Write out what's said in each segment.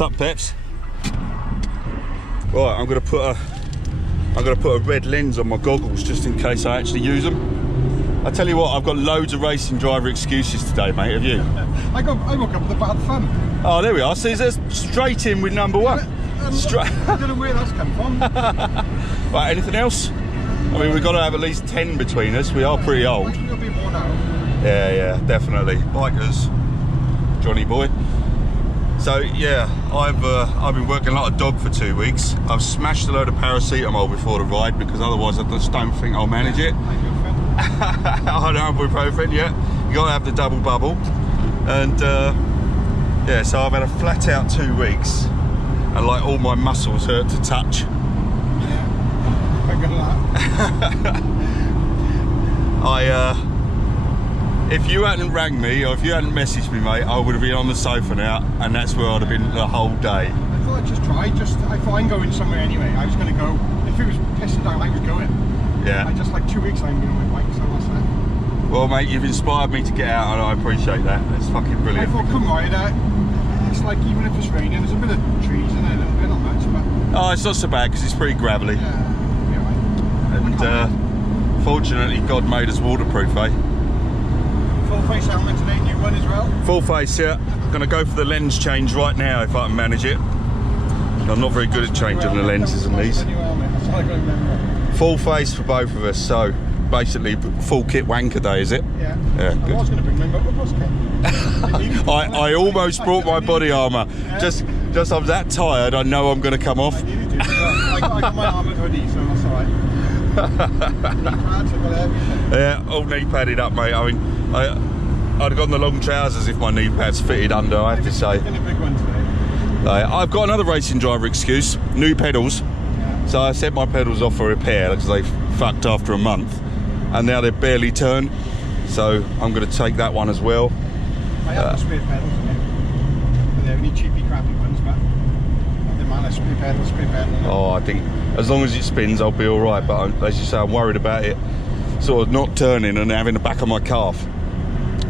What's up, Peps? Right, I'm gonna put a red lens on my goggles just in case I actually use them. I tell you what, I've got loads of racing driver excuses today, mate. Have you? I woke up with a bad thumb. Oh, there we are. See, there's straight in with number one. I don't know where that's come from. Right, anything else? I mean, we've got to have at least 10 between us. We are pretty old. There'll be more now. Yeah, definitely. Bikers, Johnny boy. So yeah, I've been working like a dog for 2 weeks. I've smashed a load of paracetamol before the ride because otherwise I just don't think I'll manage it. I know, ibuprofen, yeah. You got to have the double bubble. And yeah, so I've had a flat out 2 weeks, and like all my muscles hurt to touch. Yeah, I got that. If you hadn't rang me or if you hadn't messaged me, mate, I would have been on the sofa now, and that's where I'd have been the whole day. I thought I'd just try. I thought I'm going somewhere anyway. I was going to go. If it was pissing down, I was going. Yeah. I just like 2 weeks I'm going on my bike, so that's that. Well, mate, you've inspired me to get out, and I appreciate that. It's fucking brilliant. I thought, come ride. It's like, even if it's raining, there's a bit of trees in there, a little bit, not much, but... Oh, it's not so bad because it's pretty gravelly. Yeah, And fortunately, God made us waterproof, eh? Full face helmet today, new one as well. Full face, yeah. Gonna go for the lens change right now if I can manage it. I'm not very good at changing the lenses in these. Full face for both of us, so basically full kit wanker day, is it? Yeah. Yeah, good. I was going to bring my bubble kit. I almost brought my body armour. Yeah. Just I'm that tired, I know I'm gonna come off. I needed to. I got my armoured hoodie, so that's alright. Knee pads, I've got everything. Yeah, all knee padded up, mate. I mean, I'd have gone the long trousers if my knee pads fitted under, I have to say. I've been a big one today. I've got another racing driver excuse, new pedals. Yeah. So I sent my pedals off for repair because they fucked after a month, and now they barely turn. So I'm going to take that one as well. I have the spare pedals in there. They're only cheapy, crappy ones, but the man has spare pedals. Oh, I think as long as it spins, I'll be all right. But as you say, I'm worried about it sort of not turning and having the back of my calf.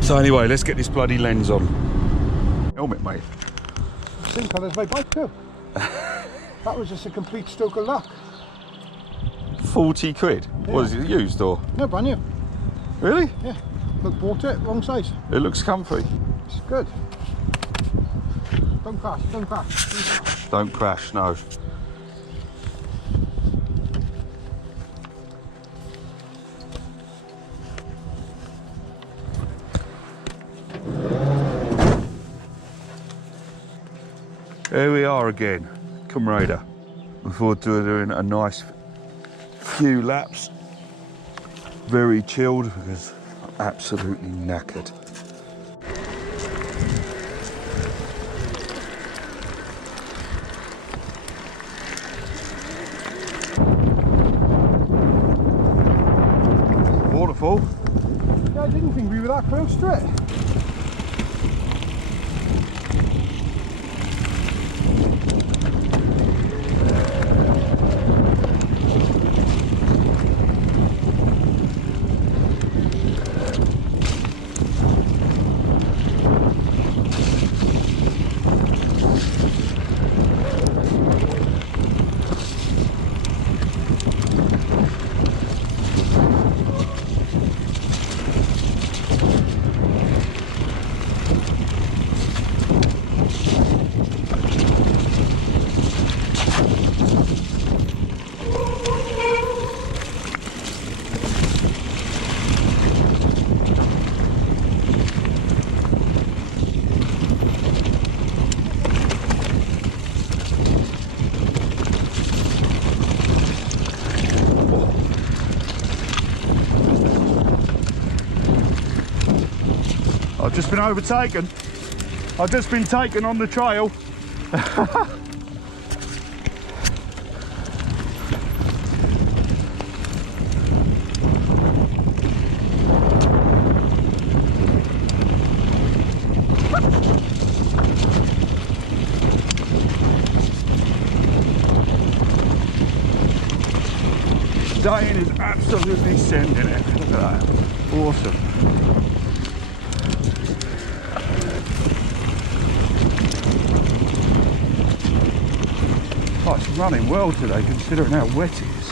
So anyway, let's get this bloody lens on. Helmet, mate. Same colour as my bike too. That was just a complete stroke of luck. 40 quid? Yeah. What is it, used or? No, brand new. Really? Yeah. Look, bought it, wrong size. It looks comfy. It's good. Don't crash, don't crash. Don't crash, no. Here we are again, Cwm Rhaeadr. Looking forward to doing a nice few laps. Very chilled because I'm absolutely knackered. Waterfall. Yeah, I didn't think we were that close to it. I've just been overtaken. I've just been taken on the trail. Dane is absolutely sending it. Look at that. Awesome. Oh, it's running well today considering how wet it is.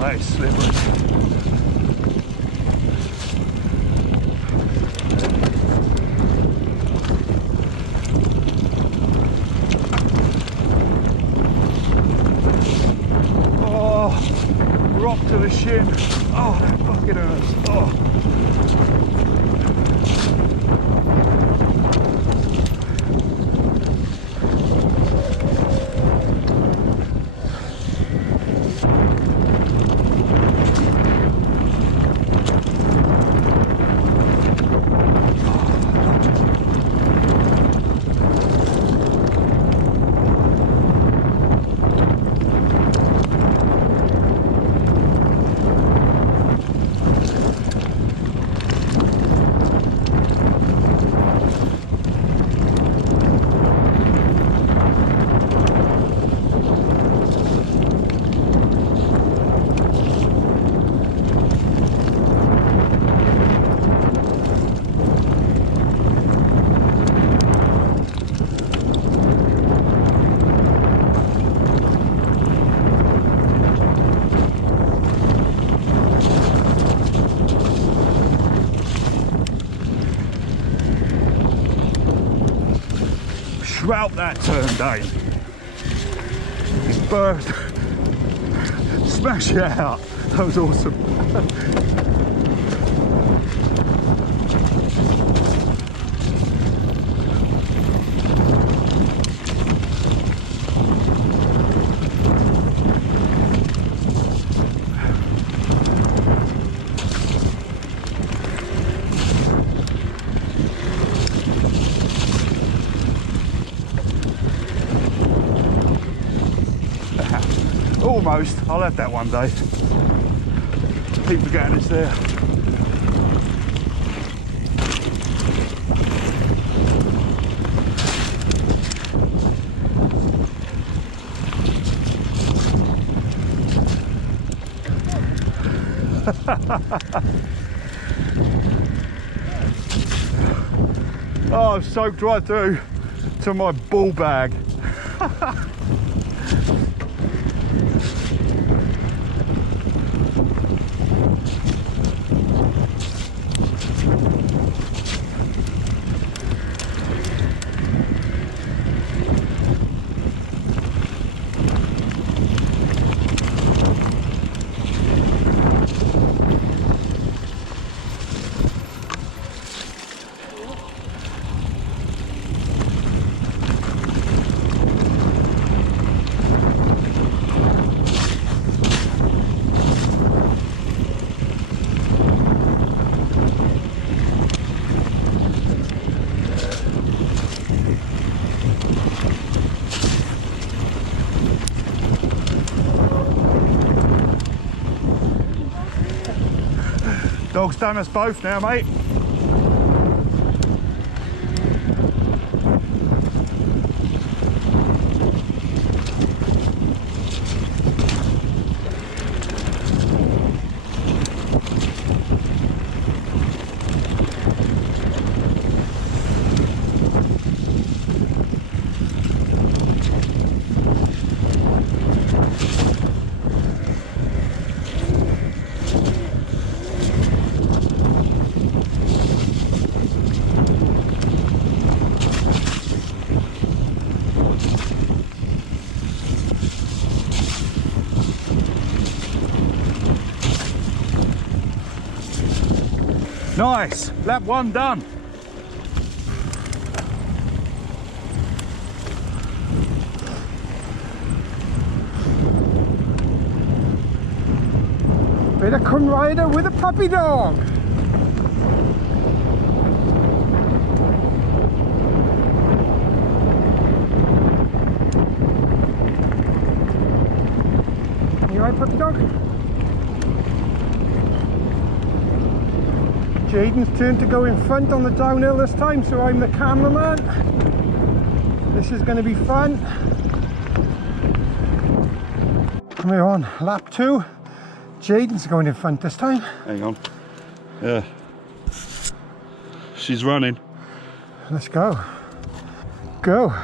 That is slippery. Oh, rock to the shin. Oh, that fucking hurts. Oh. Out that turn, Dane. Bird. Smash it out. That was awesome. Almost. I'll have that one day. Keep forgetting it's there. Oh, I've soaked right through to my ball bag. Dog's done us both now, mate. Nice, lap one done. Bit of Cwm Rhaeadr with a puppy dog. You right, puppy dog? Jaden's turn to go in front on the downhill this time, so I'm the cameraman. This is going to be fun. And we're on lap 2. Jaden's going in front this time. Hang on. Yeah. She's running. Let's go. Go.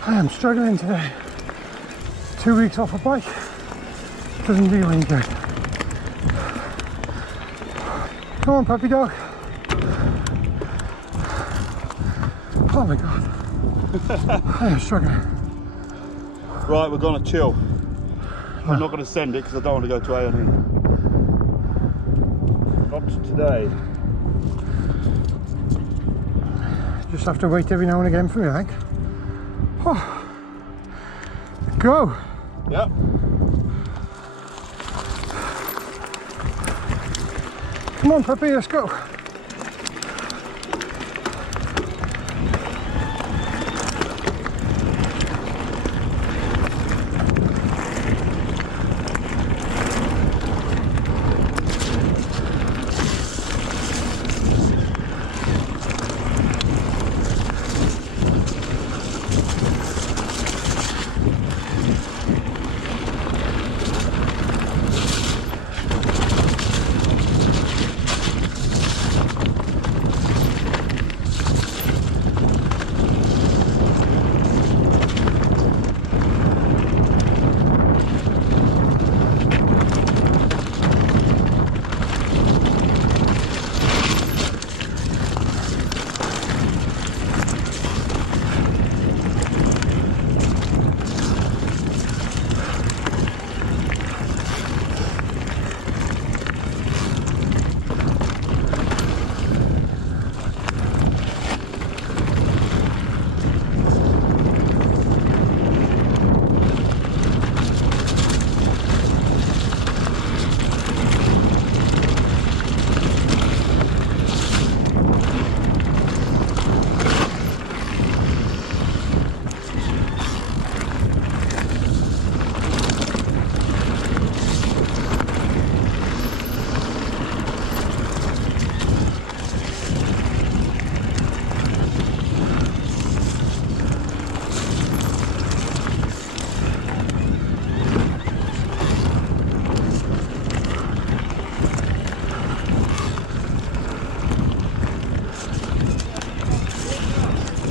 I am struggling today. 2 weeks off a bike doesn't do any good. Come on, puppy dog. Oh my god. I am struggling. Right, we're gonna chill. I'm not gonna send it because I don't want to go to A&E. Not today. Just have to wait every now and again for me, I think. Oh. Go. Yep. Come on, puppy, let's go.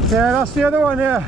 Yeah, that's the other one, yeah.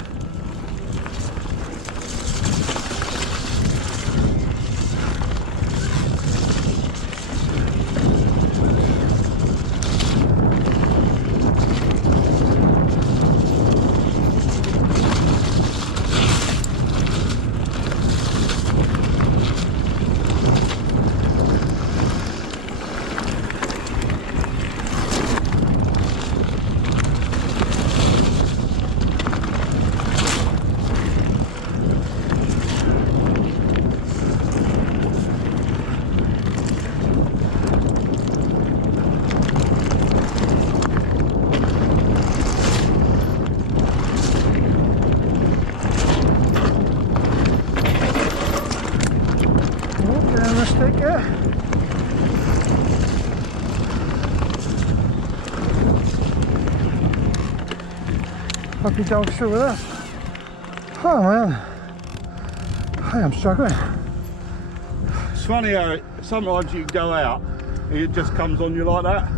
Puppy dog still with us. Oh man, I am struggling. It's funny how sometimes you can go out and it just comes on you like that.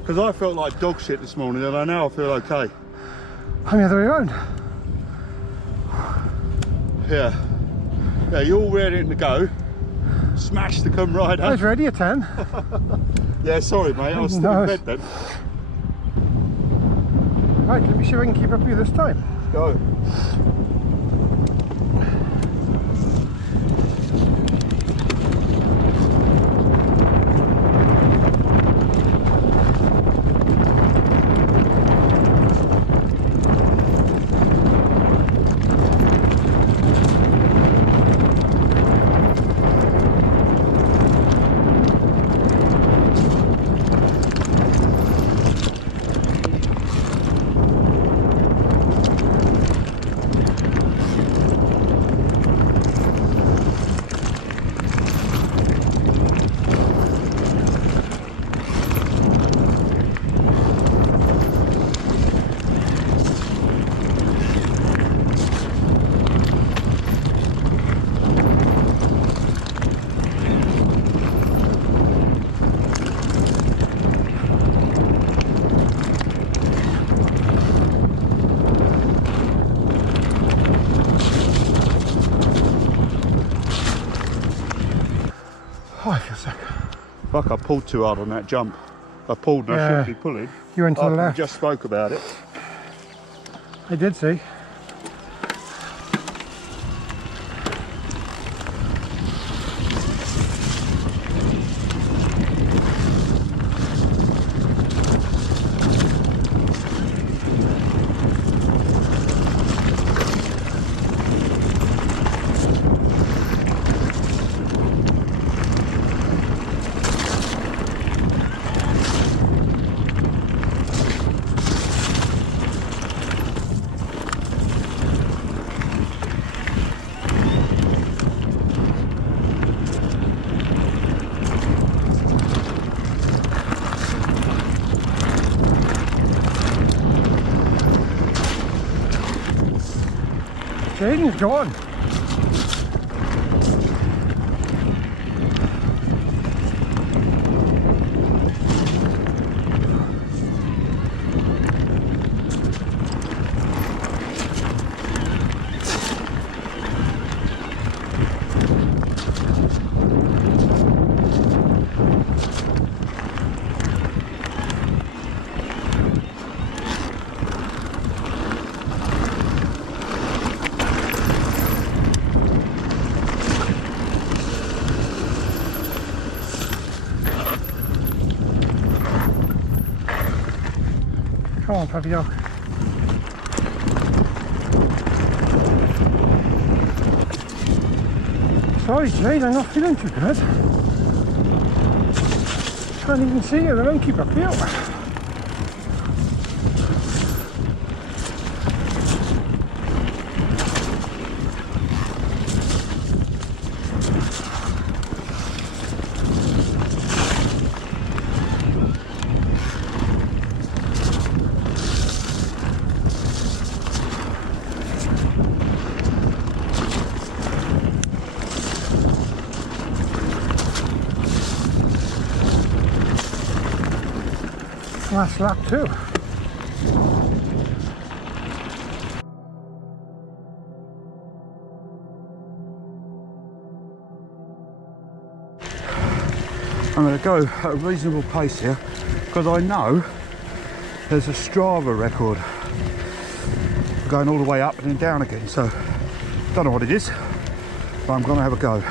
Because I felt like dog shit this morning and I now feel okay. I'm the other way around. Yeah. Yeah, you're all ready to go. Smash the Cwm Rhaeadr. I was ready at 10. Yeah, sorry mate, I was still No. in bed then. Right, let me see if I can keep up with you this time. Go. Oh, I feel sick. Fuck, I pulled too hard on that jump. I pulled and I shouldn't be pulling. You went to the After we left. just spoke about it. I did see. Jaden's gone. Come on, puppy dog. Sorry, Jade, I'm not feeling too good. Can't even see you, the monkey puppy out. Last lap too. I'm going to go at a reasonable pace here because I know there's a Strava record going all the way up and then down again, so don't know what it is, but I'm going to have a go.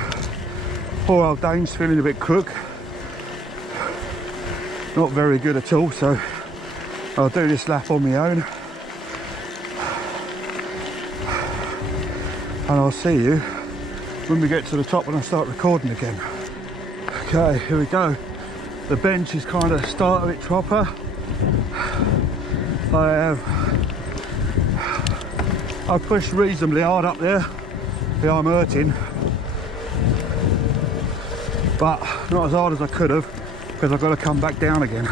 Poor old Dane's feeling a bit crook, not very good at all, so I'll do this lap on my own and I'll see you when we get to the top and I start recording again. Okay, here we go. The bench is kind of start a bit proper. I've pushed reasonably hard up there. Yeah, I'm hurting, but not as hard as I could have because I've got to come back down again.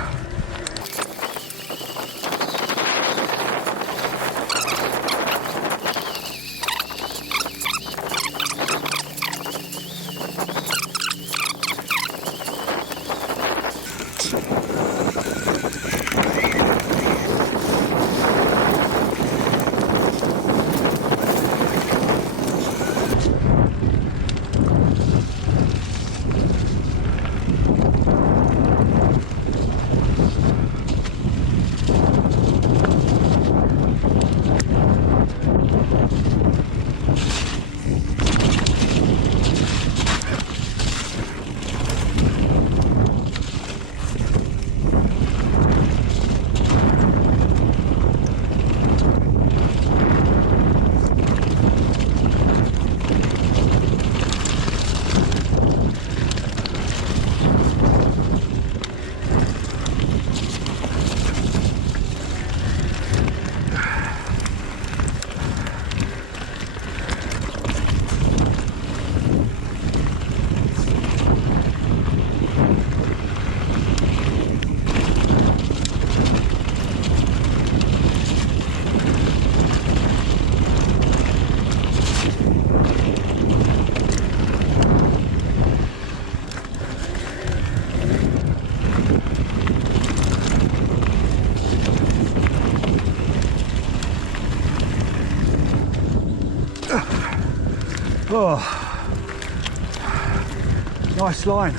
Nice line.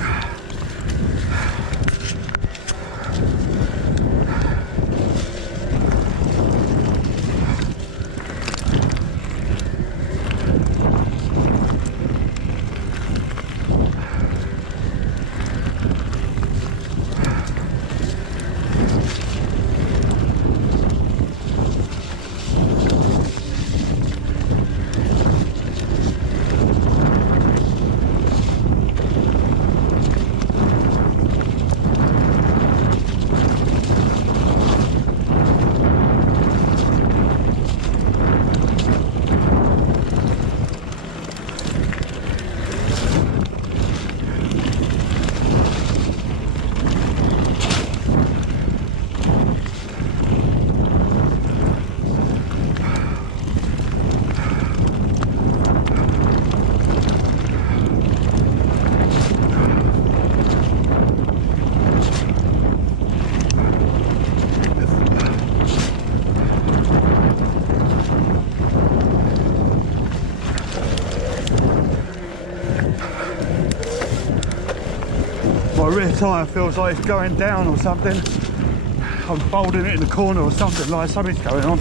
My rear tyre feels like it's going down or something. I'm folding it in the corner or something, like something's going on.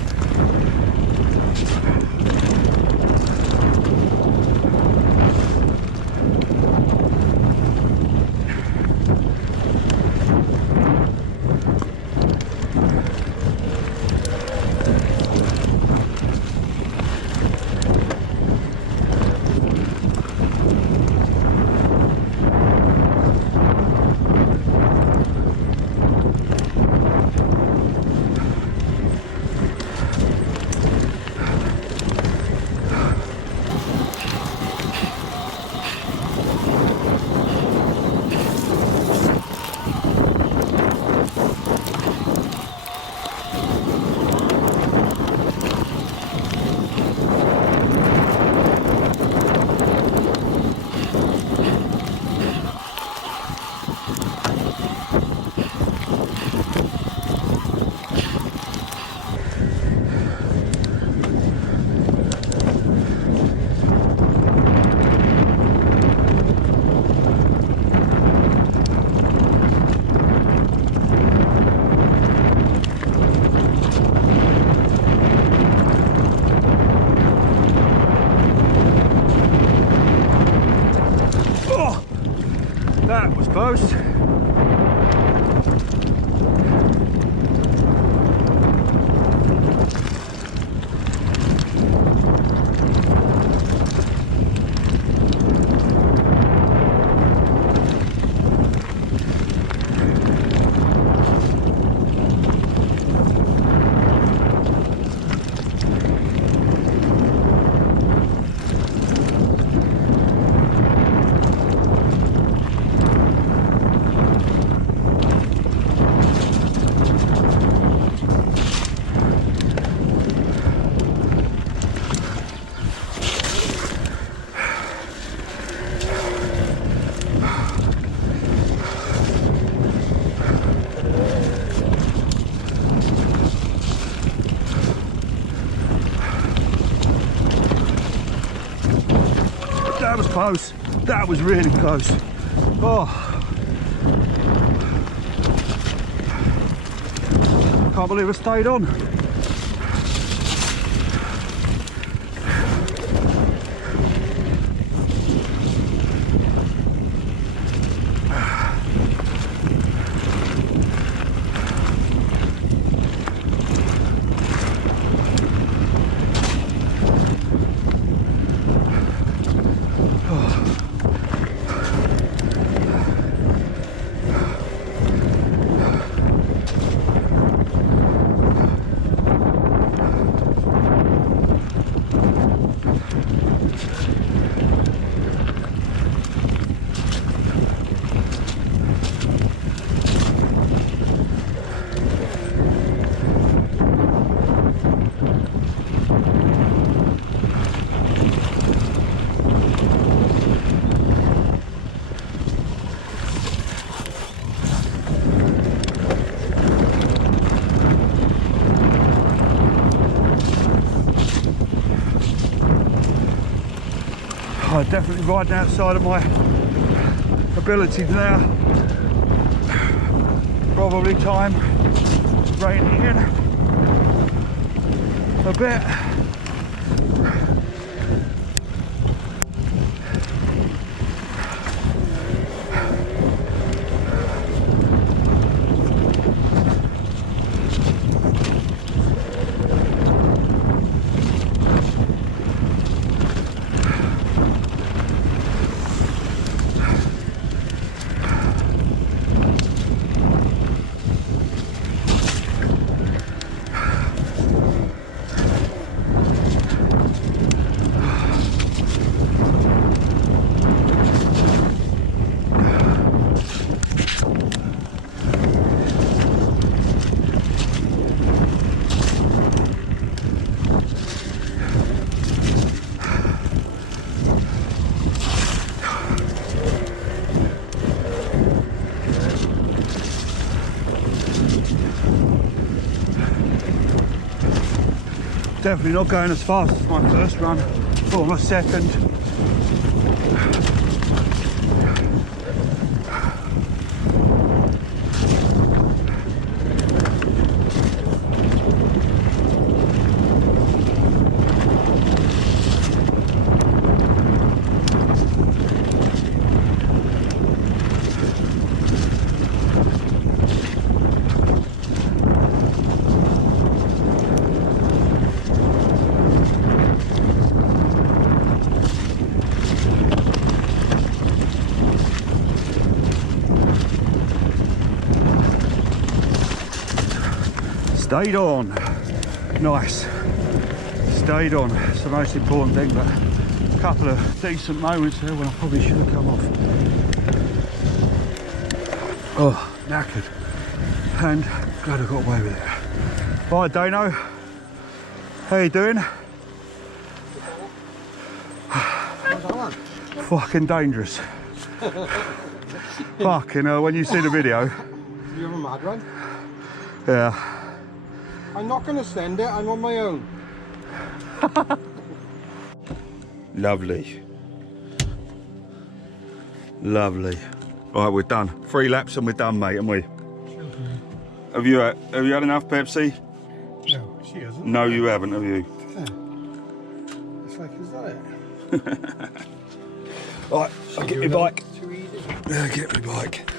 That was close. That was close. That was really close. Oh, can't believe I stayed on. I'm definitely riding outside of my ability now. Probably time reining in a bit. Definitely not going as fast as my first run or my second. Stayed on. Nice. Stayed on. It's the most important thing, but a couple of decent moments there when I probably should have come off. Oh, knackered. And glad I got away with it. Right, Dano. How you doing? Fucking dangerous. Fucking hell, when you see the video. You have a mad run? Yeah. I'm not going to send it, I'm on my own. Lovely. Lovely. Right, we're done. 3 laps and we're done, mate, haven't we? Have you had enough Pepsi? No, she hasn't. No, you haven't, have you? Yeah. It's like, is that it? Right, I'll get my bike. Too easy. Yeah, get my bike.